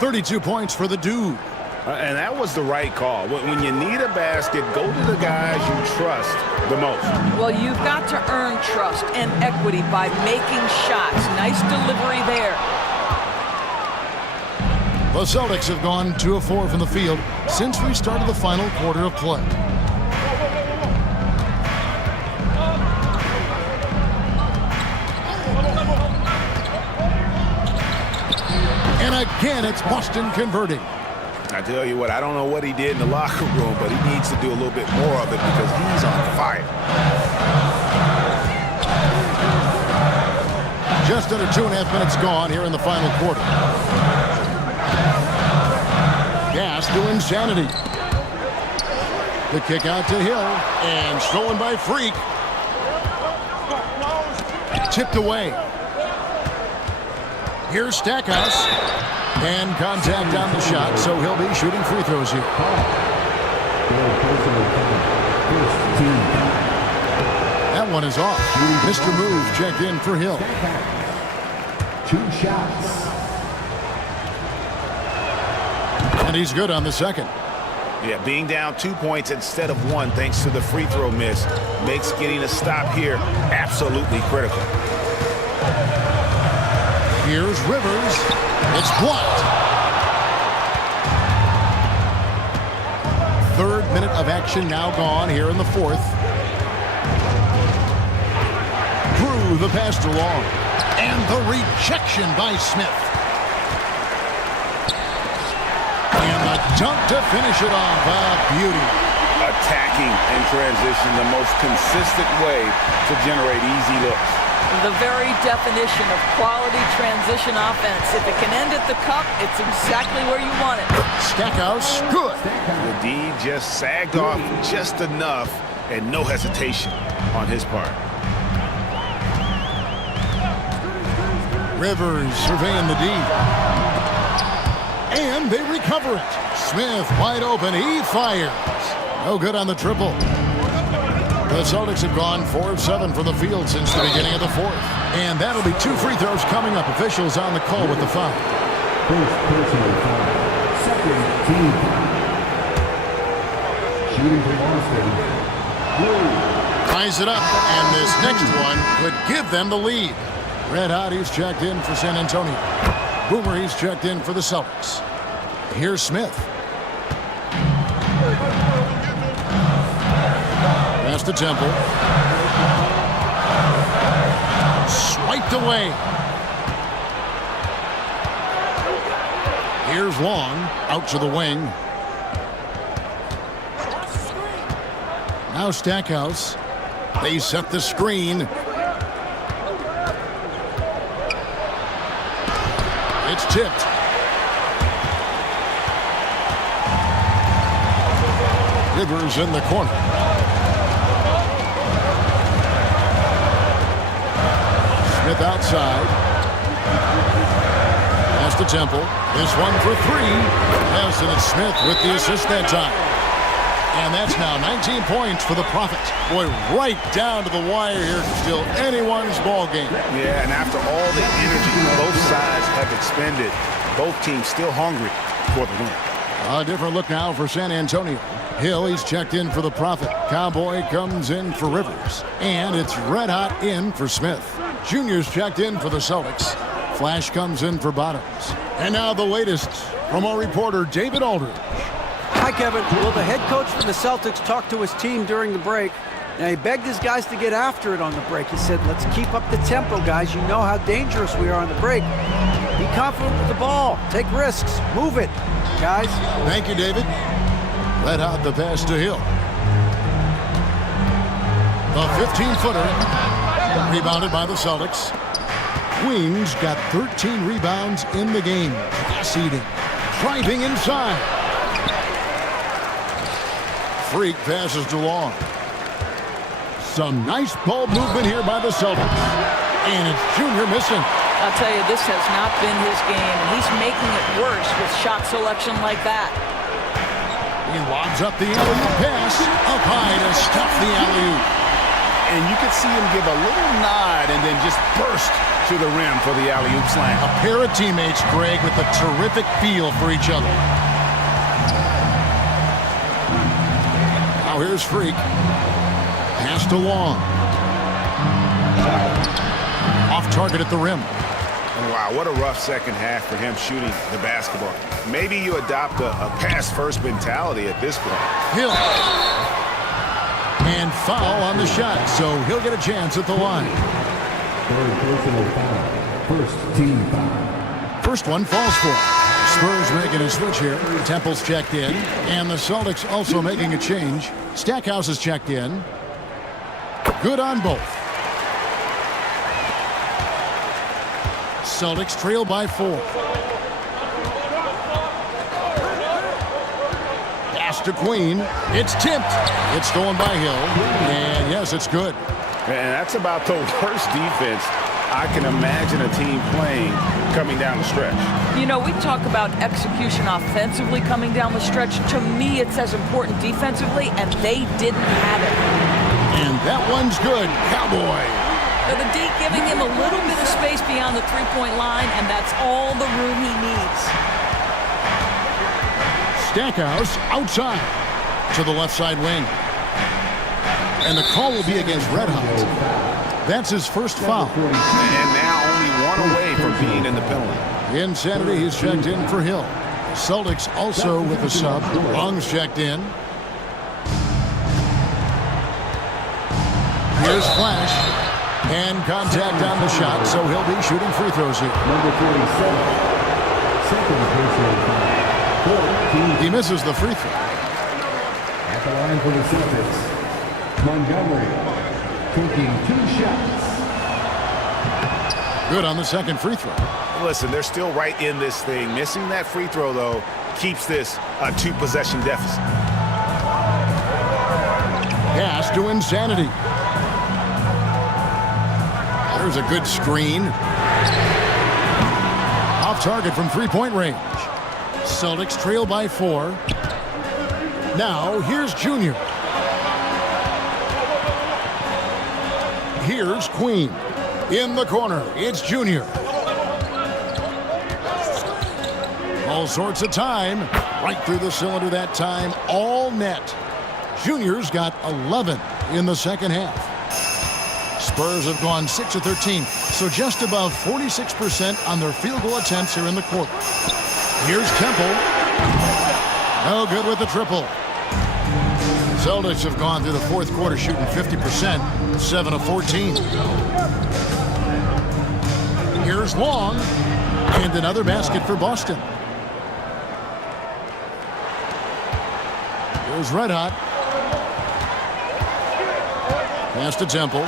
32 points for the dude. And that was the right call. When you need a basket, go to the guys you trust the most. Well, you've got to earn trust and equity by making shots. Nice delivery there. The Celtics have gone 2 of 4 from the field since we started the final quarter of play. And again, it's Boston converting. I tell you what, I don't know what he did in the locker room, but he needs to do a little bit more of it because he's on fire. Just under 2.5 minutes gone here in the final quarter. Gas to insanity. The kick out to Hill and stolen by Freak. Tipped away. Here's Stackhouse. And contact on the shot, so he'll be shooting free throws here. That one is off. Mr. Move checked in for Hill. 2 shots. And he's good on the second. Yeah, being down 2 points instead of 1 thanks to the free throw miss makes getting a stop here absolutely critical. Here's Rivers. It's blocked. 3rd minute of action now gone here in the 4th. Drew the pass to Long. And the rejection by Smith. And the dunk to finish it off. A beauty. Attacking in transition, the most consistent way to generate easy looks. The very definition of quality transition offense. If it can end at the cup, it's exactly where you want it. Stackhouse, good. The D just sagged off just enough and no hesitation on his part. Rivers surveying the D. And they recover it. Smith wide open. He fires. No good on the triple. The Celtics have gone 4 of 7 from the field since the beginning of the 4th. And that'll be 2 free throws coming up. Officials on the call with the foul. First personal foul. Second team foul. Shooting from Boston. Ties it up, and this next one could give them the lead. Red Hot, he's checked in for San Antonio. Boomer, he's checked in for the Celtics. Here's Smith. Pass to Temple. Swiped away. Here's Long, out to the wing. Now Stackhouse. They set the screen. It's tipped. Rivers in the corner. Smith outside. Pass to Temple. This one for 3. Yes, and it's Smith with the assist that time. And that's now 19 points for the Prophet. Boy, right down to the wire here. Still anyone's ball game. Yeah, and after all the energy both sides have expended, both teams still hungry for the win. A different look now for San Antonio. Hill, he's checked in for the Prophet. Cowboy comes in for Rivers. And it's Red Hot in for Smith. Junior's checked in for the Celtics. Flash comes in for Bottoms. And now the latest from our reporter, David Aldridge. Hi, Kevin. Well, the head coach for the Celtics talked to his team during the break. Now, he begged his guys to get after it on the break. He said, let's keep up the tempo, guys. You know how dangerous we are on the break. confident with the ball. Take risks. Move it, guys. Thank you, David. Let out the pass to Hill. The 15-footer, rebounded by the Celtics. Queens got 13 rebounds in the game. Pass eating. Driving inside. Freak passes to Long. Some nice ball movement here by the Celtics. And it's Junior missing. I'll tell you, this has not been his game, and he's making it worse with shot selection like that. He lobs up the alley-oop pass. Up high to stuff the alley-oop. And you could see him give a little nod and then just burst to the rim for the alley-oop slam. A pair of teammates, Greg, with a terrific feel for each other. Now here's Freak. Pass to Long. Off target at the rim. Wow, what a rough second half for him shooting the basketball. Maybe you adopt a pass-first mentality at this point. Hill. And foul on the shot, so he'll get a chance at the line. Third personal foul. First team foul. First one falls for it. Spurs making a switch here. Temple's checked in. And the Celtics also making a change. Stackhouse is checked in. Good on both. Celtics trail by 4. Pass to Queen. It's tipped. It's stolen by Hill. And yes, it's good. And that's about the worst defense I can imagine a team playing coming down the stretch. You know, we talk about execution offensively coming down the stretch. To me, it's as important defensively, and they didn't have it. And that one's good. Cowboy. So the D giving him a little bit of space beyond the three-point line, and that's all the room he needs. Stackhouse outside to the left side wing. And the call will be against Red Hot. That's his first foul. And now only one away from being in the penalty. Insanity, he's checked in for Hill. Celtics also with a sub. Long's checked in. Here's Flash. And contact on the shot, so he'll be shooting free throws here. Number 47. Second personal foul. 14. He misses the free throw. At the line for the Celtics, Montgomery taking 2 shots. Good on the second free throw. Listen, they're still right in this thing. Missing that free throw, though, keeps this a 2-possession deficit. Pass to Insanity. There's a good screen. Off target from three-point range. Celtics trail by 4. Now, here's Junior. Here's Queen. In the corner, it's Junior. All sorts of time. Right through the cylinder that time. All net. Junior's got 11 in the second half. Spurs have gone 6 of 13, so just about 46% on their field goal attempts here in the quarter. Here's Temple. No good with the triple. Celtics have gone through the fourth quarter shooting 50%, 7 of 14. Here's Long, and another basket for Boston. Here's Red Hot. Pass to Temple.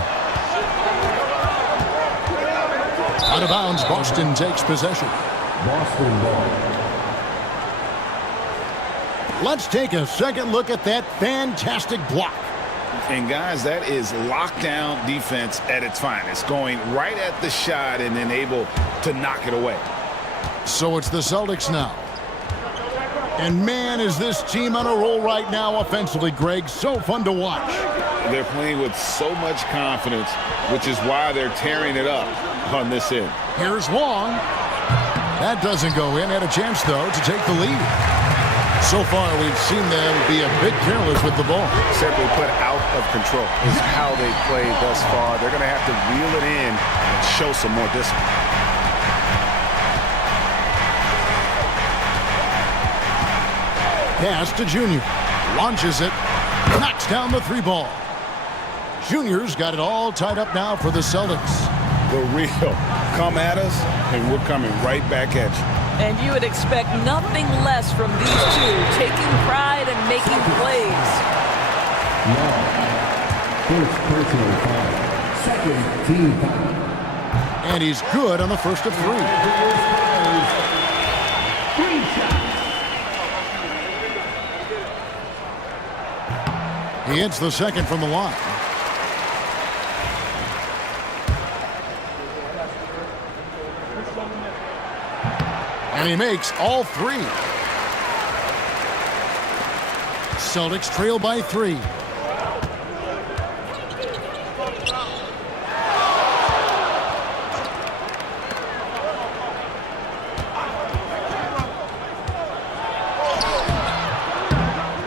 Out of bounds, Boston takes possession. Boston ball. Let's take a second look at that fantastic block. And guys, that is lockdown defense at its finest, going right at the shot and then able to knock it away. So it's the Celtics now. And man, is this team on a roll right now offensively, Greg. So fun to watch. They're playing with so much confidence, which is why they're tearing it up on this end. Here's Long. That doesn't go in. Had a chance, though, to take the lead. So far, we've seen them be a bit careless with the ball. Simply put, out of control is how they played thus far. They're going to have to reel it in and show some more discipline. Pass to Junior. Launches it. Knocks down the 3 ball. Junior's got it all tied up now for the Celtics. the real. Come at us, and we're coming right back at you. And you would expect nothing less from these two, taking pride and making plays. First personal foul. Second team foul. And he's good on the first of 3. 3 shots. He hits the second from the line. And he makes all 3. Celtics trail by 3.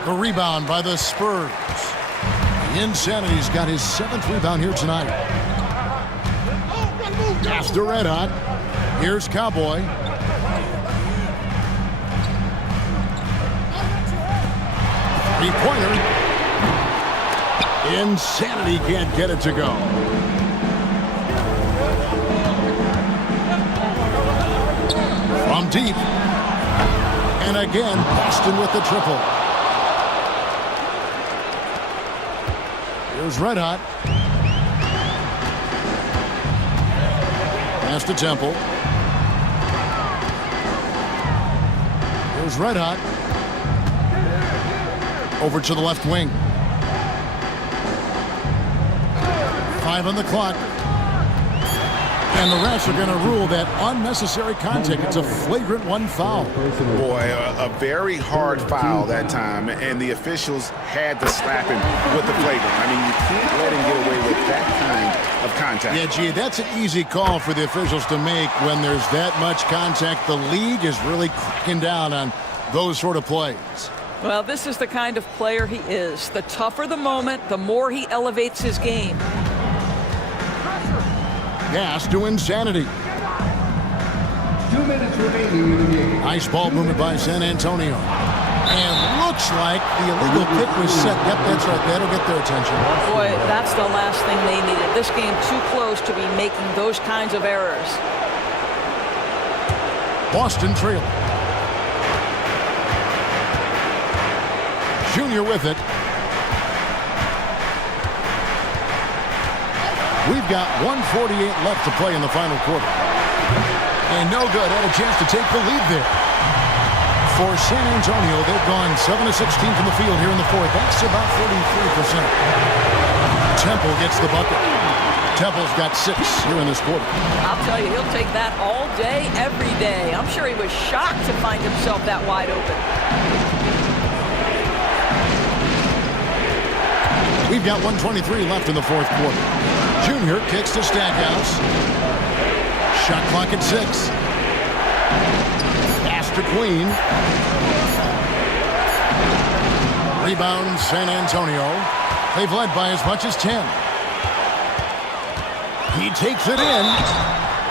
The rebound by the Spurs. The Insanity's got his 7th rebound here tonight. After Red Hot, here's Cowboy. Three-pointer. Insanity can't get it to go. From deep. And again, Boston with the triple. Here's Red Hot. Pass to Temple. Here's Red Hot. Over to the left wing. 5 on the clock. And the refs are going to rule that unnecessary contact. It's a flagrant 1 foul. Boy, a very hard foul that time, and the officials had to slap him with the flagrant. I mean, you can't let him get away with that kind of contact. Yeah, gee, that's an easy call for the officials to make when there's that much contact. The league is really cracking down on those sort of plays. Well, this is the kind of player he is. The tougher the moment, the more he elevates his game. Gas to Insanity. 2 minutes remaining in the game. Nice ball movement by San Antonio. And looks like the illegal kick was set. Yep, that's right. That'll get their attention. Boy, that's the last thing they needed. This game too close to be making those kinds of errors. Boston trail. Junior with it. We've got 1:48 left to play in the final quarter. And no good. Had a chance to take the lead there. For San Antonio, they've gone 7 of 16 from the field here in the fourth. That's about 43%. Temple gets the bucket. Temple's got 6 here in this quarter. I'll tell you, he'll take that all day, every day. I'm sure he was shocked to find himself that wide open. We've got 1:23 left in the fourth quarter. Junior kicks to Stackhouse. Shot clock at 6. Pass to Queen. Rebound San Antonio. They've led by as much as 10. He takes it in.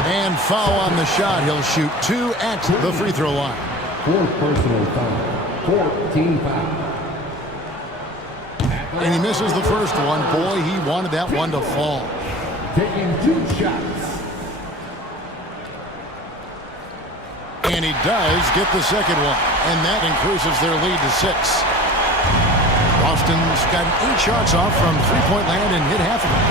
And foul on the shot. He'll shoot 2 at the free throw line. 4th personal foul. 14 foul. And he misses the first one. Boy, he wanted that one to fall. Taking 2 shots. And he does get the second one. And that increases their lead to 6. Boston's got 8 shots off from three-point land and hit half of them.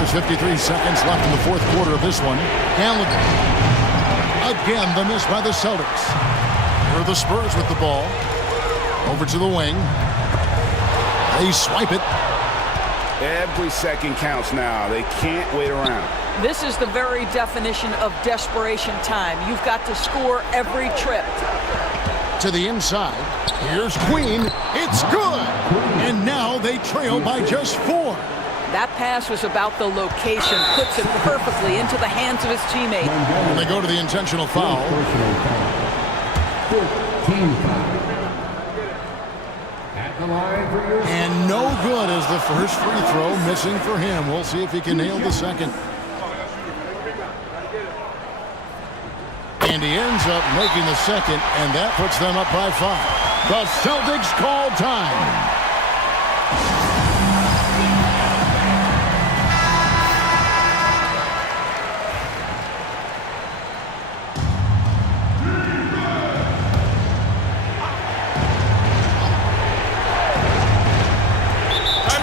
There's 53 seconds left in the fourth quarter of this one. Gallagher. Again, the miss by the Celtics. Here are the Spurs with the ball. Over to the wing. They swipe it. Every second counts now. They can't wait around. This is the very definition of desperation time. You've got to score every trip. To the inside. Here's Queen. It's good. And now they trail by just 4. That pass was about the location. Puts it perfectly into the hands of his teammate. And they go to the intentional foul. Personal foul. 14 foul. At the line for your... And no good as the first free throw missing for him. We'll see if he can nail the second. And he ends up making the second, and that puts them up by 5. The Celtics call time.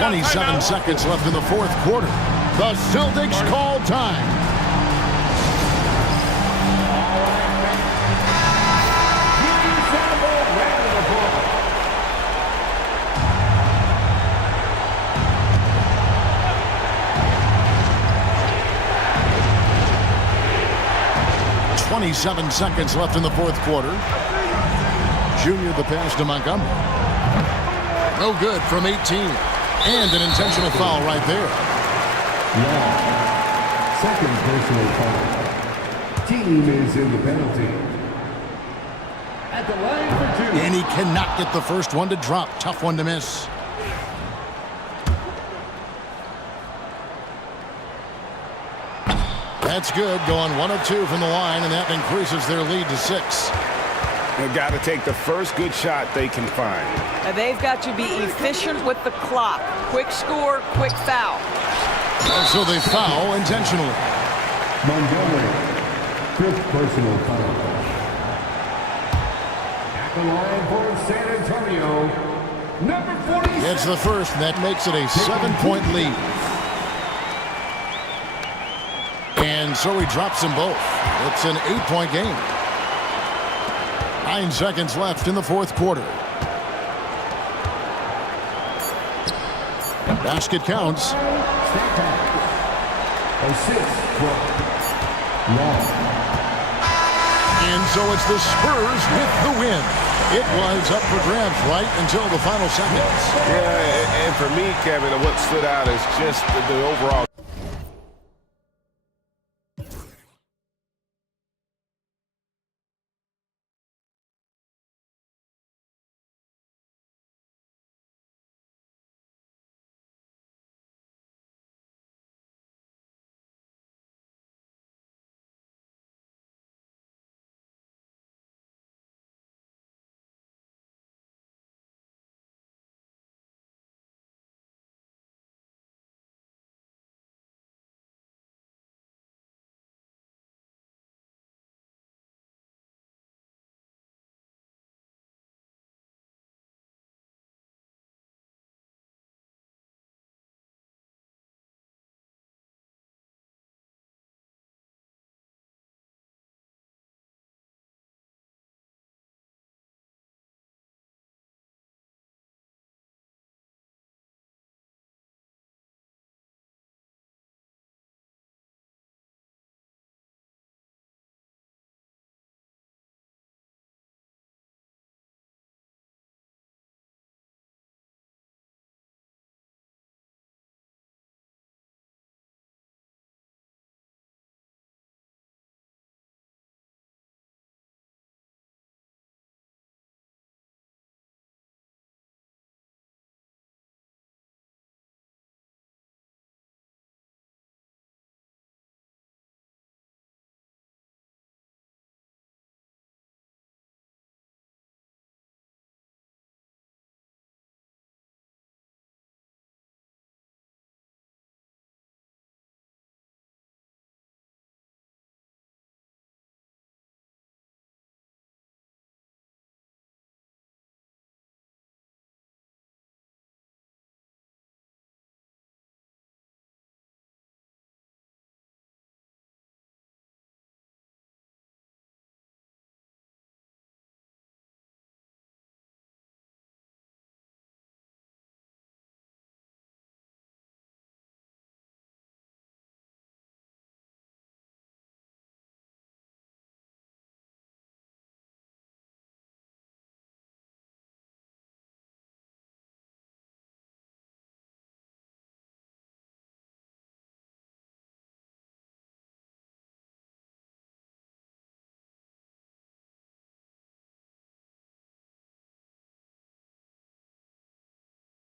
27 seconds left in the fourth quarter. The Celtics call time. Seven seconds left in the fourth quarter. Junior the pass to Montgomery. No good from 18. And an intentional foul right there. Yeah. Second personal foul. Team is in the penalty. At the line for two. And he cannot get the first one to drop. Tough one to miss. That's good, going 1 of 2 from the line, and that increases their lead to 6. They've got to take the first good shot they can find. And they've got to be efficient with the clock. Quick score, quick foul. And so they foul intentionally. Montgomery, fifth personal foul. At the line for San Antonio, number 46. It's the first, and that makes it a 7-point lead. And so he drops them both. It's an 8-point game. 9 seconds left in the fourth quarter. Basket counts. And so it's the Spurs with the win. It was up for grabs right until the final seconds. Yeah, and for me, Kevin, what stood out is just the overall